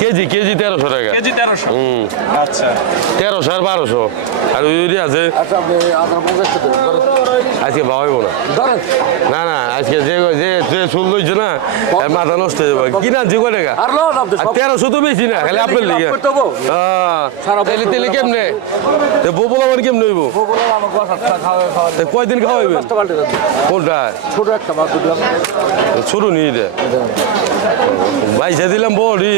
KG KG তেরোশো টাকা। KG তেরোশো। হুম। আচ্ছা। তেরোশো আর বারোশো। আর ওই ওই আছে আচ্ছা আজকে ভাবাইবো না। না না আজকে যে যে যে চুল লইছে না মাথা নষ্ট হয়ে যাবে। কি না যে কয় টাকা? আর লোন আপনি আর সব তেরোশো তো বেশি না খালি আপনার লিগে? হ্যাঁ তেলে কেমনে? ববুল আমার কেমনে হইব? কয়দিন দেন কোনটা? ছোট একটা ছোট নিয়ে দে। বাইশে দিলাম বড়ি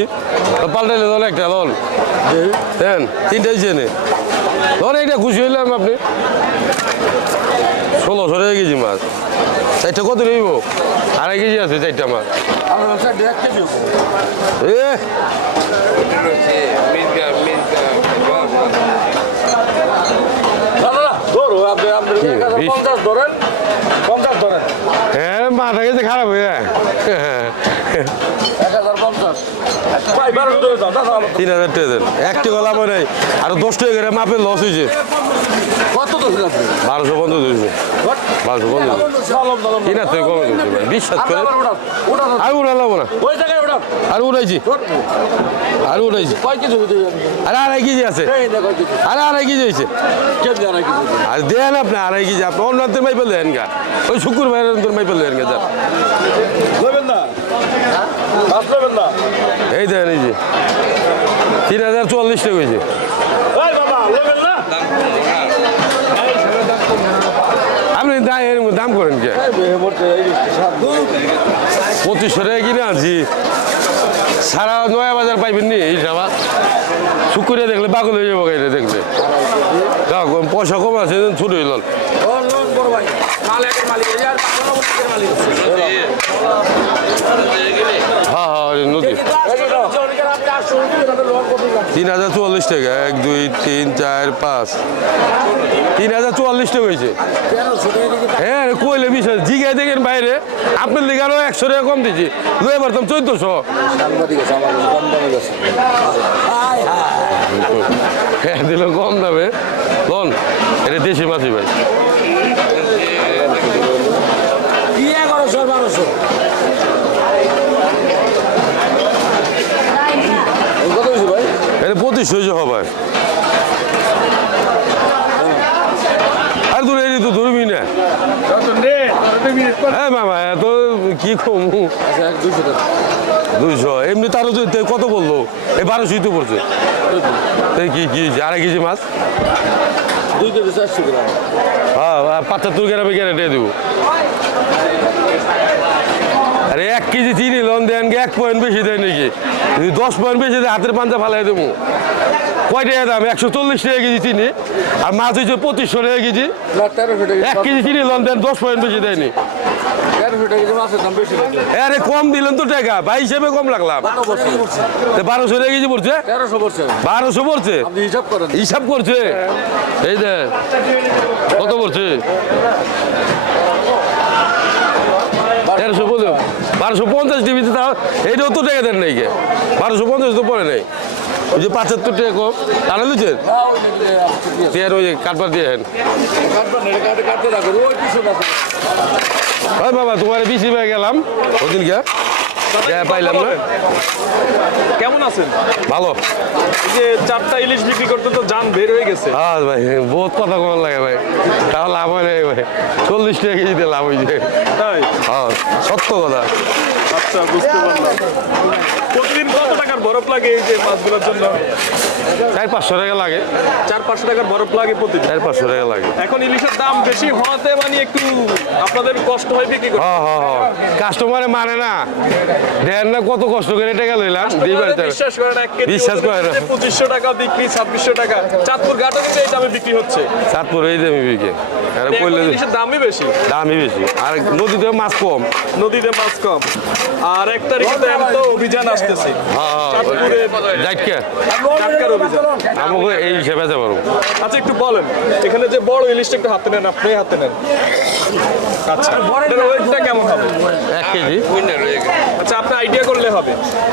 পাল্টাইলে ধর একটা লন হ্যাঁ তিনটা হয়েছে নে ধর এইটা খুশি হইলাম আপনি। ষোলোশো টাকা কেজি মাছ। চারটা কত রইব? আড়াই কেজি আছে চারটা মাছ। এ! হ্যাঁ মাথা গেছে খারাপ হয়ে যায় এক হাজার পঞ্চাশ ভাই বারোশো ধরে দাও দাদা তিন হাজার টাকা দেন। একটি গলা নেই। আরও দশ টাকা করে মাপে লস হয়েছে কত তো ছিল বারোশো পঞ্চাশ হয়েছে বারোশো পঞ্চাশ তিন হাজার কমে বিশ্বাস করে আমি উঠালাম না। ওই জায়গায় উঠান আর উঠাইছি আর উঠাইছি কয় কেজি হইতে আরে আড়াই কেজি আছে। আরে আড়াই কেজি হয়েছে আর দেন আপনি আড়াই কেজি। আপনি অন্য হাতে মাই পেলে গা। ওই শুক্রবার তোর মাই পেলে গা যান। নেবেন না? মাছ নেবেন না? এই দেন এই যে। তিন হাজার চুয়াল্লিশ টাকা হয়েছে এই বাবা আপনি দাম করেন কে? পঁচিশশো টাকা কিনে আনছি। সারা নয়া বাজার পাইবেন নি, এই সাবা শুক্রিয়া দেখলে পাগল হয়ে যাব এটা দেখলে। পয়সা কম আছে ছোট হইল। হ্যাঁ হ্যাঁ নদী। তিন হাজার চুয়াল্লিশ টাকা, এক, দুই, তিন, চার, পাঁচ। টাকা হয়েছে। হ্যাঁ কইলে বিশ হাজার জিগায় দেখেন বাইরে, আপনার লিগে আরও একশো টাকা কম দিচ্ছি লয়ে পারতাম চোদ্দশো। হ্যাঁ দিল কম দামে। লোন এটা দেশি মাছি ভাই। পঁচিশ হয়েছে হবে আর দূরে এটি তো ধরবি না হ্যাঁ মামা এত কি কম? আচ্ছা দুশো টাকা। দুইশো? এমনি তারও কত বলল? এই বারোশোই তো পড়ছে। কি কি আড়াই কেজি মাছ? দুই কেজি চারশো গ্রাম। হ্যাঁ পাঁচাত্তর গ্রামে গ্যারেন্টি দেবো। আরে এক কেজি চিনি লোন দেন এক পয়েন্ট বেশি দেয় নাকি? যদি দশ পয়েন্ট বেশি দেয় হাতের পাঞ্জা ফালাই দেবো। কয় টাকা দাম? একশো চল্লিশ টাকা কেজি চিনি। আর মাছ হয়েছে পঁচিশশো টাকা কেজি। এক কেজি চিনি লোন দেন দশ পয়েন্ট বেশি দেয়নি। আরে কম দিলেন তো টাকা ভাই হিসেবে কম লাগলাম। বারোশো টাকা কেজি পড়ছে। বারোশো পড়ছে? হিসাব করছে? এই কত পড়ছে? তেরোশো বলে বারোশো পঞ্চাশ টিভিতে তাও এইটাও তো টাকা দেন নাই কে বারোশো পঞ্চাশ তো পরে নাই। ওই যে পাঁচাত্তর টাকা কম। তারা লুচেন না, ওই নাকি, কাটবার দিয়ে ওই বাবা তোমার বেশি পেয়ে গেলাম। ওদিন কে হ্যাঁ পাইলাম না? আছেন? ভালো। যে চারটা ইলিশ বিক্রি করতে তো জান বের হয়ে গেছে। হ্যাঁ ভাই বহুত কথা কমান লাগে ভাই। তাও লাভ হয় নাই ভাই। চল্লিশ টাকা কেজিতে লাভ হয়েছে। তাই? হ্যাঁ সত্য কথা। আচ্ছা বুঝতে পারলাম। প্রতিদিন বরফ লাগে এই যে মাছগুলোর জন্য? চার পাঁচশো টাকা লাগে। চার পাঁচশো টাকার বরফ লাগে প্রতিদিন? চার পাঁচশো টাকা লাগে। এখন ইলিশের দাম বেশি হওয়াতে মানে একটু আপনাদের কষ্ট হয় বিক্রি করতে? হ্যাঁ হ্যাঁ হ্যাঁ। কাস্টমারে মানে না। দেন না কত কষ্ট করে টাকা লইলাম বিশ্বাস এক কেজি বিশ্বাস করে না। পঁচিশশো টাকা বিক্রি ছাব্বিশশো টাকা। চাঁদপুর ঘাটও কিন্তু এই দামে বিক্রি হচ্ছে। চাঁদপুর এই দামি বিকে। আর কইলে দামই বেশি। দামই বেশি। আর নদীতে মাছ কম। নদীতে মাছ কম। আর এক তারিখে তো অভিযান আসতেছে। হ্যাঁ অভিযান। আমাকে এই হিসেবে পারব আচ্ছা একটু বলেন এখানে যে বড় ইলিশটা একটু হাতে নেন আপনি হাতে নেন। আচ্ছা এটার ওয়েটটা কেমন হবে? এক কেজি। আচ্ছা আপনি আইডিয়া করলেন হবে।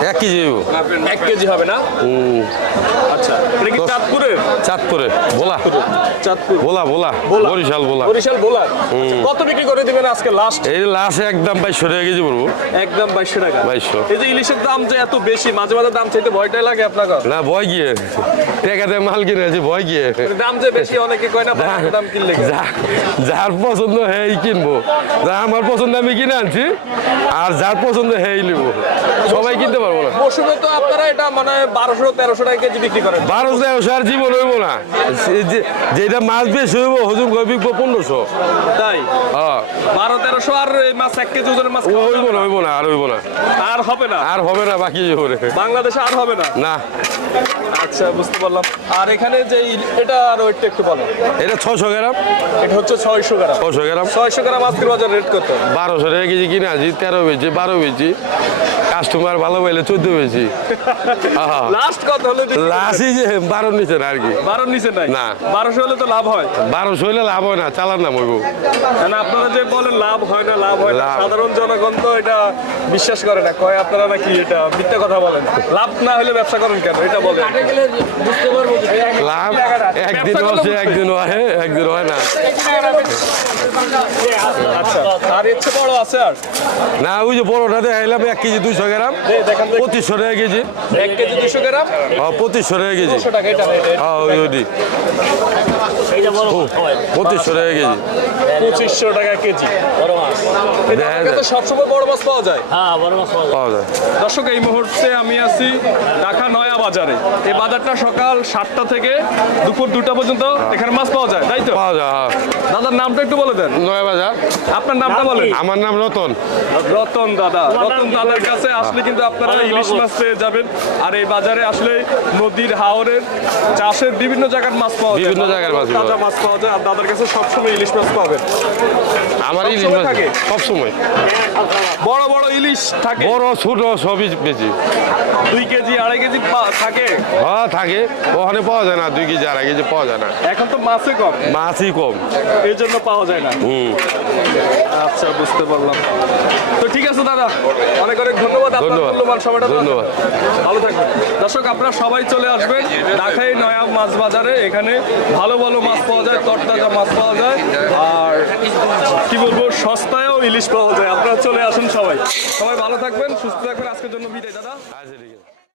এক কেজি এক কেজি হবে না? আচ্ছা এটা কি দশ- চাঁদপুরে? বোলা চাঁদপুর বোলা বোলা বোলা। বরিশাল বোলা বরিশাল বোলা আচ্ছা, কত বিক্রি করে দিবেন আজকে লাস্ট এই লাস্ট একদম বাইশশো টাকা কেজি পড়ব। একদম বাইশশো টাকা। 2200 এই যে ইলিশের দাম যে এত বেশি মাঝে মাঝে দাম চাইতে ভয়টাই লাগে আপনাকে? না ভয় গিয়ে টেকাতে মাল কিনে আছে ভয় গিয়ে দাম যে বেশি অনেকে কয় না দাম কিনলে কি? যার পছন্দ হেই কিনবো। যা আমার পছন্দ আমি কিনে আনছি আর যার পছন্দ হেই নিবো। সবাই কিনতে পারব না। মৌসুমে তো আপনারা এটা মানে বারোশো তেরোশো টাকা কেজি বিক্রি করেন। বারো তেরোশো আর জীবন হইব না। যেটা মাছ বেশি হইব হজুম করে বিকবো পনেরোশো। তাই? হ্যাঁ। বারো তেরোশো আর এই মাছ এক কেজি ওজনের মাছ হইব না না? হইব না আর হইব না। আর হবে না। আর হবে না বাকি বাংলাদেশে আর হবে না? না। আচ্ছা বুঝতে পারলাম। আর এখানে যে এটা আর ওইটা একটু বলো। এটা ছশো গ্রাম। এটা হচ্ছে ছয়শো গ্রাম। ছশো গ্রাম। ছয়শো গ্রাম আজকের বাজার রেট কত? বারোশো টাকা কেজি কিনে আছি তেরো বেচি বারো বেচি। কাস্টমার ভালো পাইলে চোদ্দ বেচি। লাস্ট কত হলে লাস্টই যে বারো নিচে না আর কি। বারোর নিচে নাই? না। বারোশো হলে তো লাভ হয়। বারোশো হইলে লাভ হয় না চালান না মইব মানে আপনারা যে বলেন লাভ হয় না লাভ হয় না সাধারণ জনগণ তো এটা বিশ্বাস করে না। কয় আপনারা নাকি এটা মিথ্যা কথা বলেন? লাভ না হলে ব্যবসা করেন কেন? এটা বলেন। লাভ একদিন হচ্ছে একদিন হয় একদিন হয় না। আচ্ছা আর ইচ্ছে বড় আছে আর। না ওই যে বড়টা দেখাইলাম এক কেজি দুইশো গ্রাম। পঁচিশশো টাকা কেজি। এক কেজি দুশো গ্রাম? হ্যাঁ পঁচিশশো টাকা কেজি। দুশো টাকা এটা হ্যাঁ ওই ওই পঁচিশশো টাকা কেজি। পঁচিশশো টাকা কেজি। দেখা আপনাকে তো সবসময় বড় মাছ পাওয়া যায়। পাওয়া যায়। দর্শক এই মুহূর্তে আমি আছি ঢাকা নয়া বাজারে। এই বাজারটা সকাল সাতটা থেকে দুপুর দুটা পর্যন্ত এখানে মাছ পাওয়া যায় তাই তো? পাওয়া যায় হ্যাঁ। দাদার নামটা একটু বলে দেন। নয় বাজার। আপনার নামটা বলেন। আমার নাম রতন। রতন দাদা। রতন দাদার কাছে আসলে কিন্তু আপনারা ইলিশ মাছ পেয়ে যাবেন। আর এই বাজারে আসলে নদীর হাওরের চাষের বিভিন্ন জায়গার মাছ পাওয়া যায়। বিভিন্ন জায়গার মাছ তাজা মাছ পাওয়া যায়। আর দাদার কাছে সবসময় ইলিশ মাছ পাবেন। আমার ইলিশ মাছ থাকে? সবসময় বড় বড় ইলিশ থাকে? বড় ছোট সবই বেশি। দুই কেজি আড়াই কেজি থাকে? হ্যাঁ থাকে। ওখানে পাওয়া যায় না দুই কেজি আড়াই কেজি পাওয়া যায় না। এখন তো মাছে কম। মাছই কম। এই জন্য পাওয়া যায় না। হুম। আচ্ছা বুঝতে পারলাম। তো ঠিক আছে দাদা। অনেক অনেক ধন্যবাদ আপনার। মূল্যবান সময়টা ধন্যবাদ। ভালো থাকবেন। দর্শক আপনারা সবাই চলে আসবেন। ঢাকায় নয়া মাছ বাজারে। এখানে ভালো ভালো মাছ পাওয়া যায় তরতাজা মাছ পাওয়া যায়। আর কি বলব, সস্তায়ও ইলিশ পাওয়া যায়। আপনারা চলে আসুন সবাই। সবাই ভালো থাকবেন, সুস্থ থাকবেন। আজকের জন্য বিদায়, দাদা।